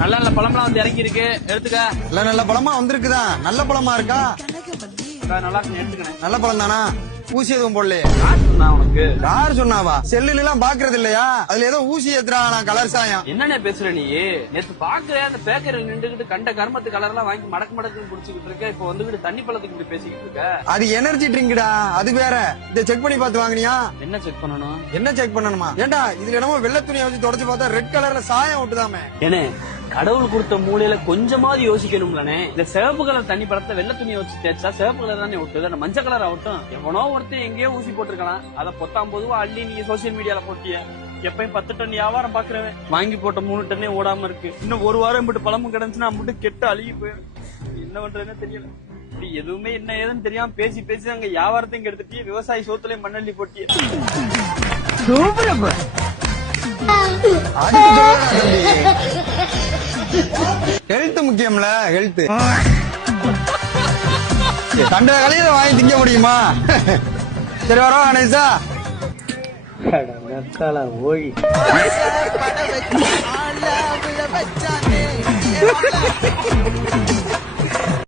நல்ல நல்ல பழம்லாம் வந்து இறங்கி இருக்கு, எடுத்துக்க. நல்ல நல்ல பழமா வந்திருக்குதான். நல்ல பழமா இருக்கா? நல்லா இருக்கு, எடுத்துக்கிறேன். நல்ல பழம் தானா? ஊசி எதுவும் போடலையே? யார் சொன்னா உனக்கு? யார் சொன்னாவா? செல்லுல எல்லாம் பாக்குறது இல்லையா? அதுல ஏதோ ஊசி ஏத்துறான் கலர் சாயம். என்னண்ணே பேசுற நீ? நேத்து பாக்குற அந்த பேக்கரி நின்றுகிட்டு கண்ட கருமத்து கலர் எல்லாம் வாங்கி மடக்கு குடிச்சுக்கிட்டு இருக்க. இப்ப வந்துகிட்டு தண்ணி பழத்துக்கு இப்படி பேசிக்கிட்டு இருக்க. அது எனர்ஜி ட்ரிங்க்டா, அது வேற. இதை செக் பண்ணி பார்த்து வாங்கினியா? என்ன செக் பண்ணணும்? என்ன செக் பண்ணணுமா? ஏண்டா இதுல என்னமோ வெள்ளை துணியை வச்சு தொடச்சு பார்த்தா ரெட் கலர்ல சாயம் விட்டுதாமே. ஏனே, கடவுள் கொடுத்த மூலையில கொஞ்சமாவது யோசிக்கணும்லனே. இந்த சிவப்பு கலர் தண்ணி படத்தை வெள்ளை துணியை வச்சு தேய்ச்சா சிவப்பு கலர் தானே விட்டுது, அந்த மஞ்சள் கலர் ஆகட்டும். எவனோ ஒருத்தர் எங்கேயோ ஊசி போட்டிருக்கலாம், அதை 19 அள்ளி நீங்க சோசியல் மீடியால போட்டிய. எப்பயும் 10 டன் வியாபாரம் பாக்குறவன் வாங்கி போட்ட 3 டன்னே ஓடாம இருக்கு. இன்னும் ஒரு வாரம் மட்டும் பழமும் கிடைச்சுன்னா மட்டும் கெட்டு அழுகி போயிடும். என்ன பண்றதுன்னு தெரியல. இப்படி எதுவுமே என்ன ஏதுன்னு தெரியாம பேசி பேசி அங்க வியாபாரத்தையும் கெடுத்துட்டு விவசாயி சோத்துலயும் மண்ணள்ளி போட்டிய. Health முக்கியம்ல, health. கண்ட கலையில வாங்கி திங்க முடியுமா? சரி வரோம் கணேசா. ஓய்